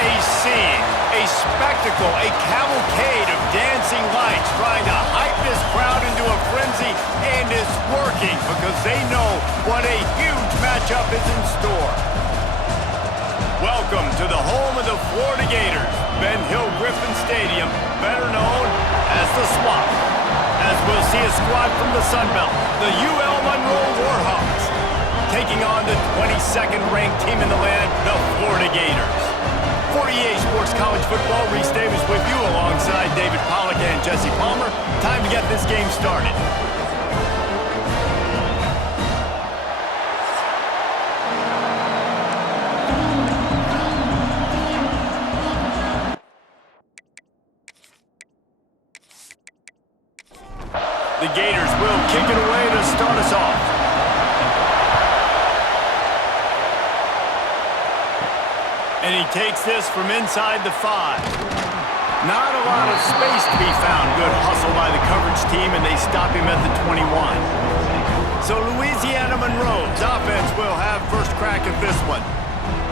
a scene, a spectacle, a cavalcade of dancing lights trying to hype this crowd into a frenzy, and it's working because they know what a huge matchup is in store. Welcome to the home of the Florida Gators, Ben Hill Griffin Stadium, better known as the Swamp. As we'll see a squad from the Sun Belt, the UL Monroe Warhawks, taking on the 22nd ranked team in the land, the Florida Gators. For EA Sports College Football, Reese Davis with you alongside David Pollack and Jesse Palmer. Time to get this game started. The Gators will kick it away to start us off. And he takes this from inside the 5. Not a lot of space to be found. Good hustle by the coverage team, and they stop him at the 21. So Louisiana Monroe's offense will have first crack at this one.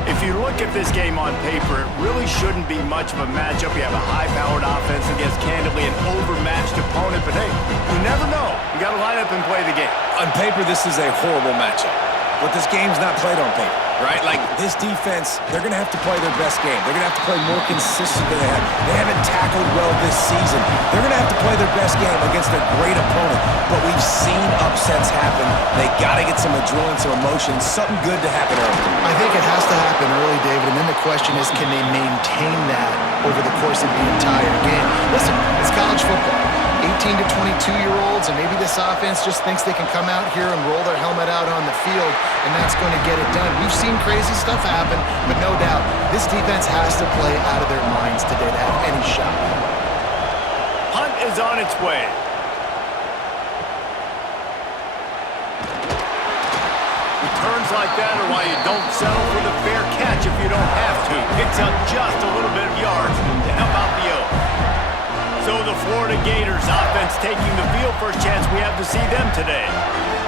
If you look at this game on paper, it really shouldn't be much of a matchup. You have a high-powered offense against, candidly, an overmatched opponent. But, hey, you never know. You got to line up and play the game. On paper, this is a horrible matchup. But this game's not played on paper, right? Like, this defense, they're going to have to play their best game. They're going to have to play more consistent than they have. They haven't tackled well this season. They're going to have to play their best game against a great opponent. But we've seen upsets happen. They got to get some adrenaline, some emotion, something good to happen early. I think it has to happen early, David, and then the question is, can they maintain that over the course of the entire game? Listen, it's college football. 18 to 22-year-olds, and maybe this offense just thinks they can come out here and roll their helmet out on the field, and that's going to get it done. We've seen crazy stuff happen, but no doubt, this defense has to play out of their minds today to have any shot. Punt is on its way. Returns like that are why you don't settle for the fair catch if you don't have to. Picks up just a little bit of yards to help out the O. So the Florida Gators offense taking the field. First chance we have to see them today.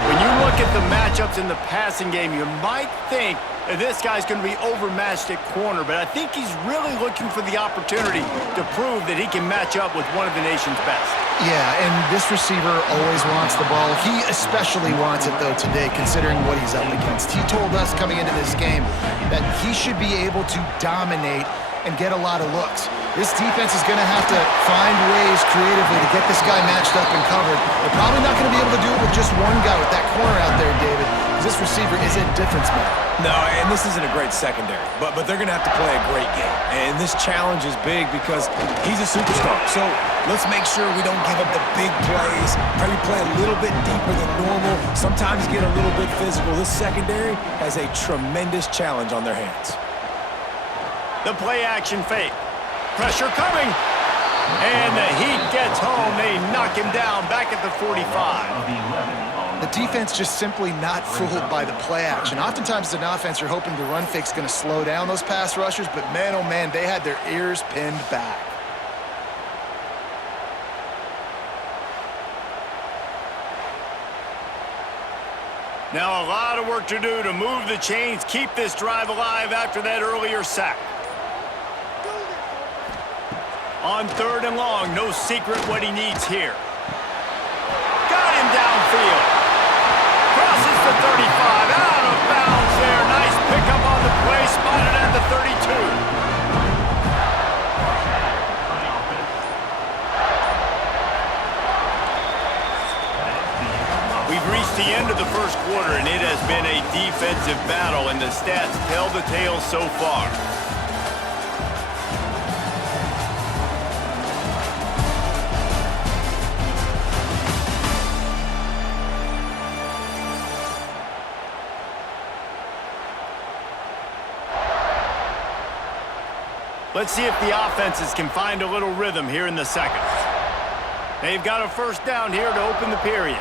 When you look at the matchups in the passing game, you might think that this guy's going to be overmatched at corner, but I think he's really looking for the opportunity to prove that he can match up with one of the nation's best. Yeah, and this receiver always wants the ball. He especially wants it, though, today, considering what he's up against. He told us coming into this game that he should be able to dominate and get a lot of looks. This defense is going to have to find ways creatively to get this guy matched up and covered. They're probably not going to be able to do it with just one guy with that corner out there, David, because this receiver is a difference maker. No, and this isn't a great secondary, but they're going to have to play a great game. And this challenge is big because he's a superstar. So let's make sure we don't give up the big plays. Maybe play a little bit deeper than normal. Sometimes get a little bit physical. This secondary has a tremendous challenge on their hands. The play action fake. Pressure coming. And the Heat gets home. They knock him down back at the 45. The defense just simply not fooled by the play action. Oftentimes as an offense, you're hoping the run fake's going to slow down those pass rushers, but man, oh man, they had their ears pinned back. Now a lot of work to do to move the chains, keep this drive alive after that earlier sack. On 3rd and long, no secret what he needs here. Got him downfield. Crosses the 35, out of bounds there. Nice pickup on the play, spotted at the 32. We've reached the end of the first quarter, and it has been a defensive battle, and the stats tell the tale so far. Let's see if the offenses can find a little rhythm here in the second. They've got a first down here to open the period.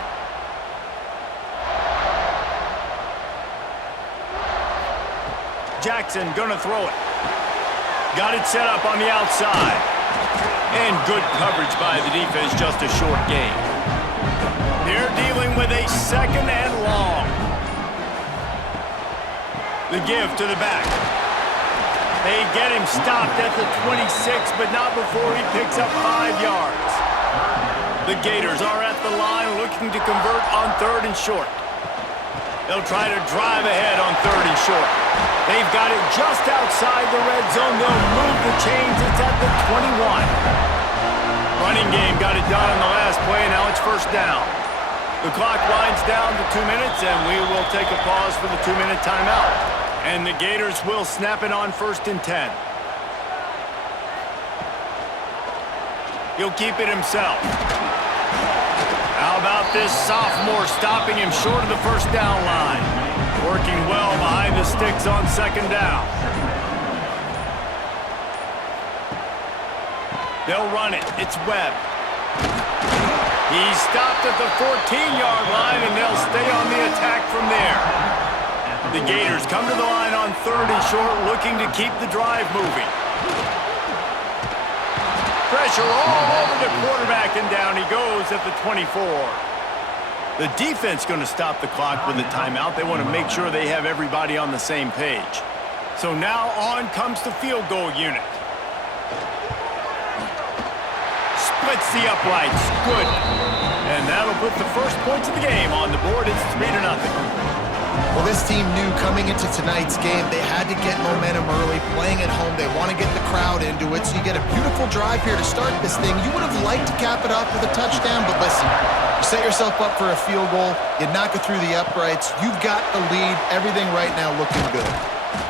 Jackson gonna throw it. Got it set up on the outside. And good coverage by the defense, just a short gain. They're dealing with a 2nd and long. The give to the back. They get him stopped at the 26, but not before he picks up 5 yards. The Gators are at the line looking to convert on 3rd and short. They'll try to drive ahead on 3rd and short. They've got it just outside the red zone. They'll move the chains. It's at the 21. Running game got it done on the last play. Now it's 1st down. The clock winds down to 2 minutes, and we will take a pause for the 2-minute timeout. And the Gators will snap it on 1st and 10. He'll keep it himself. How about this sophomore stopping him short of the 1st down line? Working well behind the sticks on 2nd down. They'll run it. It's Webb. He's stopped at the 14-yard line, and they'll stay on the attack from there. The Gators come to the line on 3rd and short, looking to keep the drive moving. Pressure all over the quarterback, and down he goes at the 24. The defense going to stop the clock with a timeout. They want to make sure they have everybody on the same page. So now on comes the field goal unit. Splits the uprights. Good. And that'll put the first points of the game on the board. It's 3-0. Well, this team knew coming into tonight's game they had to get momentum early, playing at home. They want to get the crowd into it, so you get a beautiful drive here to start this thing. You would have liked to cap it off with a touchdown, but listen, you set yourself up for a field goal, you knock it through the uprights, you've got the lead, everything right now looking good.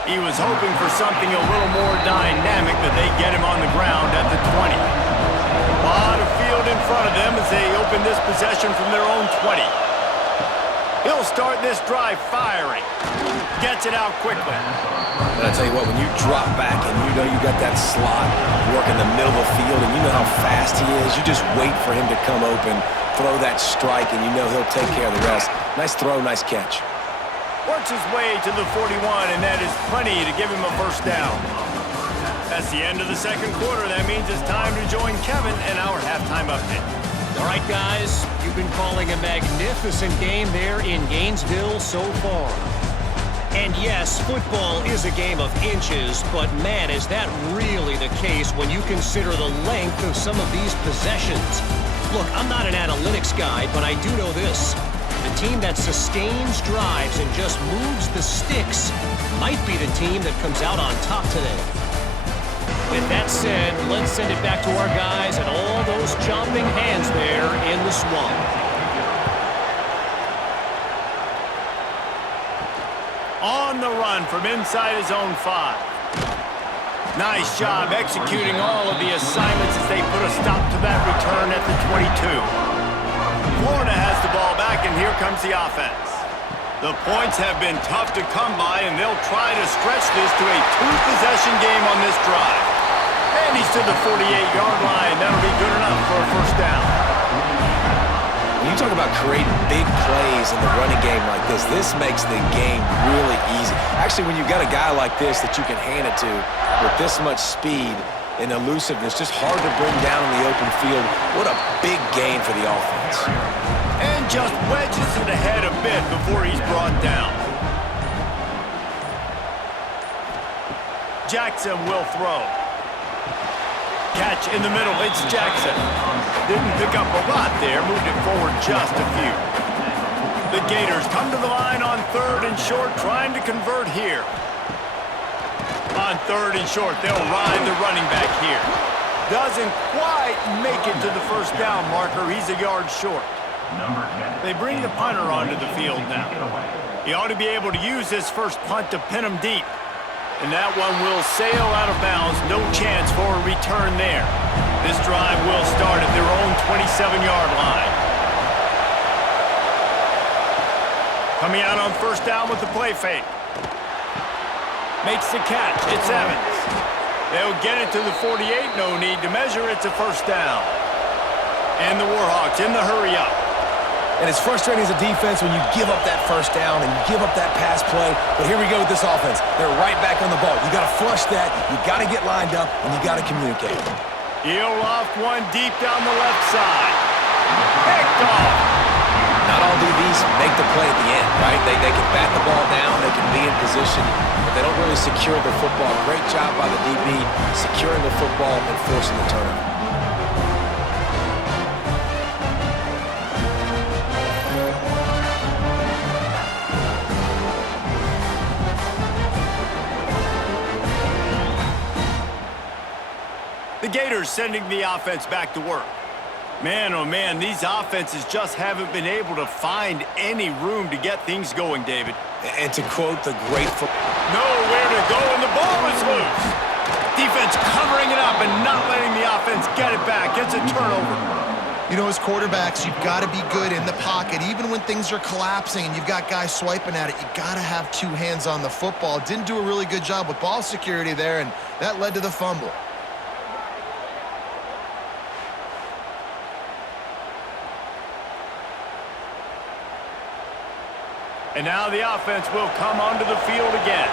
He was hoping for something a little more dynamic, but they get him on the ground at the 20. A lot of field in front of them as they open this possession from their own 20. He'll start this drive firing. Gets it out quickly. But I tell you what, when you drop back and you know you got that slot, work in the middle of the field, and you know how fast he is, you just wait for him to come open, throw that strike, and you know he'll take care of the rest. Nice throw, nice catch. Works his way to the 41, and that is plenty to give him a 1st down. That's the end of the 2nd quarter. That means it's time to join Kevin in our halftime update. All right, guys, you've been calling a magnificent game there in Gainesville so far. And yes, football is a game of inches, but man, is that really the case when you consider the length of some of these possessions. Look, I'm not an analytics guy, but I do know this. The team that sustains drives and just moves the sticks might be the team that comes out on top today. With that said, let's send it back to our guys and all those chomping hands there in the swamp. On the run from inside his own 5. Nice job executing all of the assignments as they put a stop to that return at the 22. Florida has the ball back, and here comes the offense. The points have been tough to come by, and they'll try to stretch this to a 2-possession game on this drive. And he's to the 48-yard line. That'll be good enough for a 1st down. When you talk about creating big plays in the running game like this makes the game really easy. Actually, when you've got a guy like this that you can hand it to with this much speed and elusiveness, just hard to bring down in the open field, what a big gain for the offense. And just wedges it ahead a bit before he's brought down. Jackson will throw. Catch in the middle, it's Jackson. Didn't pick up a lot there, moved it forward just a few. The Gators come to the line on 3rd and short, trying to convert here. On 3rd and short, they'll ride the running back here. Doesn't quite make it to the 1st down marker, he's a yard short. They bring the punter onto the field now. He ought to be able to use this first punt to pin him deep. And that one will sail out of bounds. No chance for a return there. This drive will start at their own 27-yard line. Coming out on 1st down with the play fake. Makes the catch. It's Evans. They'll get it to the 48. No need to measure. It's a 1st down. And the Warhawks in the hurry up. And it's frustrating as a defense when you give up that 1st down and you give up that pass play. But here we go with this offense. They're right back on the ball. You got to flush that. You got to get lined up, and you got to communicate. He'll loft one deep down the left side. Picked off. not all DBs make the play at the end, right? They can bat the ball down, they can be in position, but they don't really secure the football. Great job by the DB securing the football and forcing the turnover. The Gators sending the offense back to work. Man, oh man, these offenses just haven't been able to find any room to get things going, David. And to quote the great... Nowhere to go, and the ball is loose. Defense covering it up and not letting the offense get it back. It's a turnover. You know, as quarterbacks, you've got to be good in the pocket. Even when things are collapsing and you've got guys swiping at it, you've got to have two hands on the football. Didn't do a really good job with ball security there, and that led to the fumble. And now the offense will come onto the field again.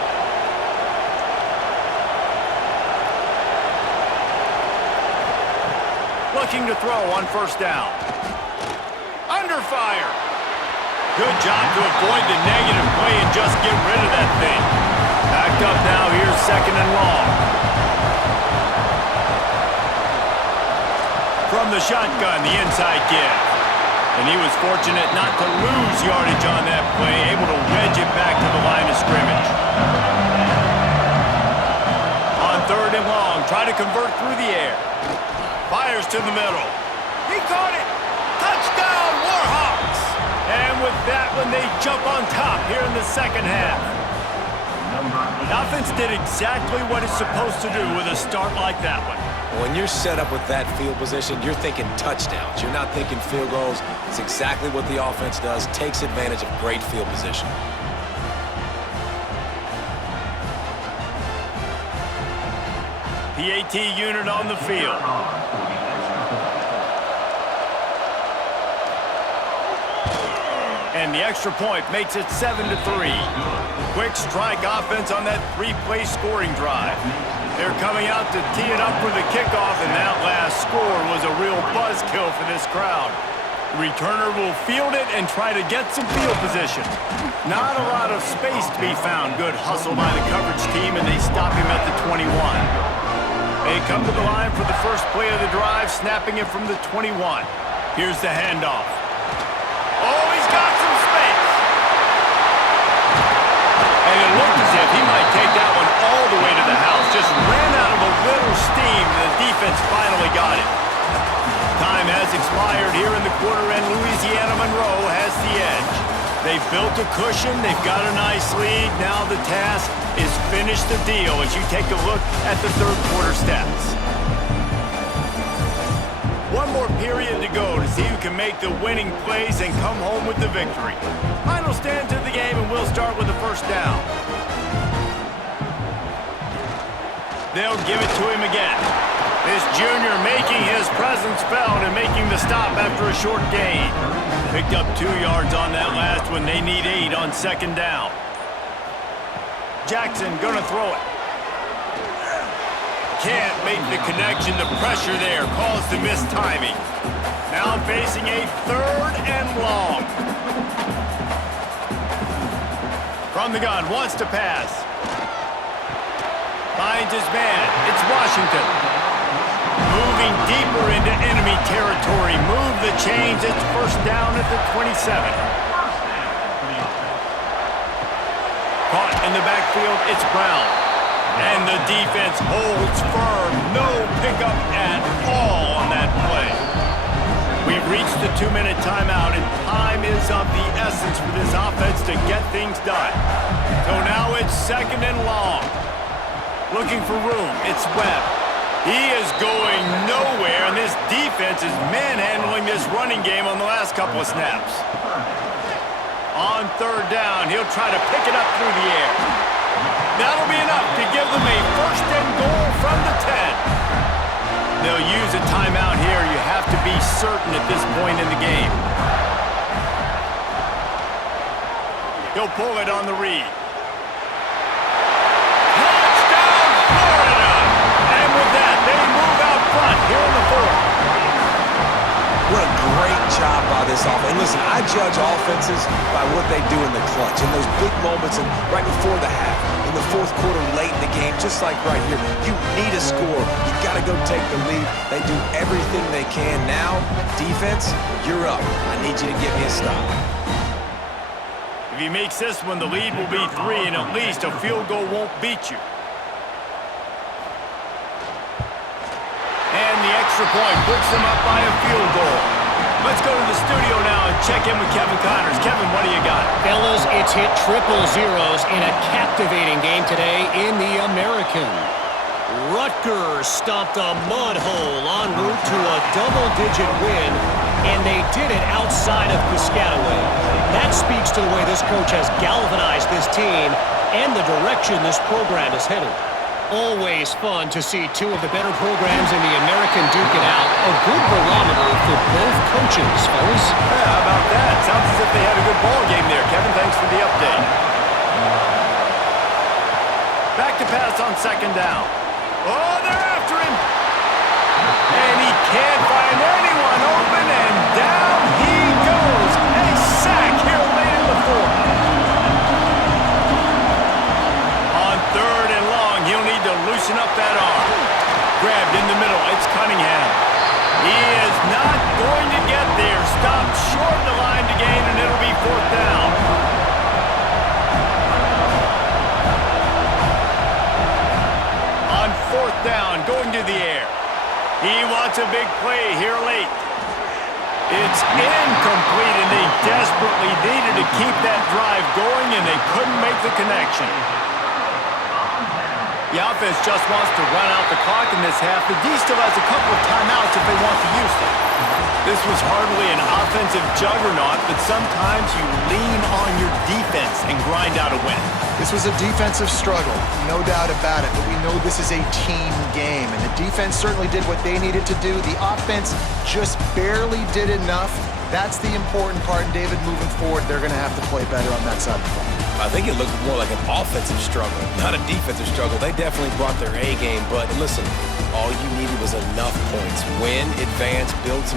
Looking to throw on first down. Under fire. Good job to avoid the negative play and just get rid of that thing. Backed up now, here's second and long. From the shotgun, the inside give. And he was fortunate not to lose yardage on that play, able to wedge it back to the line of scrimmage. On third and long, try to convert through the air. Fires to the middle. He caught it. Touchdown, Warhawks! And with that one, they jump on top here in the second half. The offense did exactly what it's supposed to do with a start like that one. When you're set up with that field position, you're thinking touchdowns. You're not thinking field goals. It's exactly what the offense does, takes advantage of great field position. PAT unit on the field. And the extra point makes it 7-3. Quick strike offense on that three-play scoring drive. They're coming out to tee it up for the kickoff, and that last score was a real buzzkill for this crowd. The returner will field it and try to get some field position. Not a lot of space to be found. Good hustle by the coverage team, and they stop him at the 21. They come to the line for the first play of the drive, snapping it from the 21. Here's the handoff. Oh, he's got some space. And it looked as if he might take that one all the way to the house. Just ran out of a little steam, and the defense finally got it. Time has expired here in the quarter, and Louisiana Monroe has the edge. They've built a cushion. They've got a nice lead. Now the task is finish the deal as you take a look at the third quarter stats. One more period to go to see who can make the winning plays and come home with the victory. Final stand to the game, and we'll start with the first down. They'll give it to him again. This junior making his presence felt and making the stop after a short gain. Picked up 2 yards on that last one. They need 8 on second down. Jackson gonna throw it. Can't make the connection. The pressure there caused the missed timing. Now facing a third and long. From the gun, wants to pass. Finds his man. It's Washington. Moving deeper into enemy territory. Move the chains. It's first down at the 27. Caught in the backfield. It's Brown. And the defense holds firm. No pickup at all on that play. We've reached the 2-minute timeout, and time is of the essence for this offense to get things done. So now it's second and long. Looking for room. It's Webb. He is going nowhere, and this defense is manhandling this running game on the last couple of snaps. On third down, he'll try to pick it up through the air. That'll be enough to give them a first and goal from the 10. They'll use a timeout here. You have to be certain at this point in the game. He'll pull it on the read. Touchdown, Florida! And with that, they move out front here in the fourth. What a great job by this off. And listen, I judge offenses by what they do in the clutch, in those big moments and right before the half, in the fourth quarter, late in the game, just like right here. You need a score. You got to go take the lead. They do everything they can. Now, defense, you're up. I need you to get me a stop. If he makes this one, the lead will be 3, and at least a field goal won't beat you. And the extra point puts them up by a field goal. Let's go to the studio now and check in with Kevin Connors. Kevin, what do you got? Fellas, it's hit triple zeros in a captivating game today in the American. Rutgers stopped a mud hole en route to a double-digit win, and they did it outside of Piscataway. That speaks to the way this coach has galvanized this team and the direction this program is headed. Always fun to see two of the better programs in the American duke it out. A good barometer for both coaches, fellas. Yeah, how about that? Sounds as if they had a good ball game there. Kevin, thanks for the update. Back to pass on second down. Oh, they're after him. And he can't find anyone open, and down he goes. A sack here late in the fourth. On third and long, he'll need to loosen up that arm. Grabbed in the middle, it's Cunningham. He is not going to get there. Stopped short of the line to gain, and it'll be fourth down. On fourth down, going to the air. He wants a big play here late. It's incomplete, and they desperately needed to keep that drive going, and they couldn't make the connection. The offense just wants to run out the clock in this half. The D still has a couple of timeouts if they want to use them. This was hardly an offensive juggernaut, but sometimes you lean on your defense and grind out a win. This was a defensive struggle, no doubt about it, but we know this is a team game, and the defense certainly did what they needed to do. The offense just barely did enough. That's the important part, and David, moving forward, they're going to have to play better on that side of the ball. I think it looked more like an offensive struggle, not a defensive struggle. They definitely brought their A game, but listen, all you needed was enough points. Win, advance, build some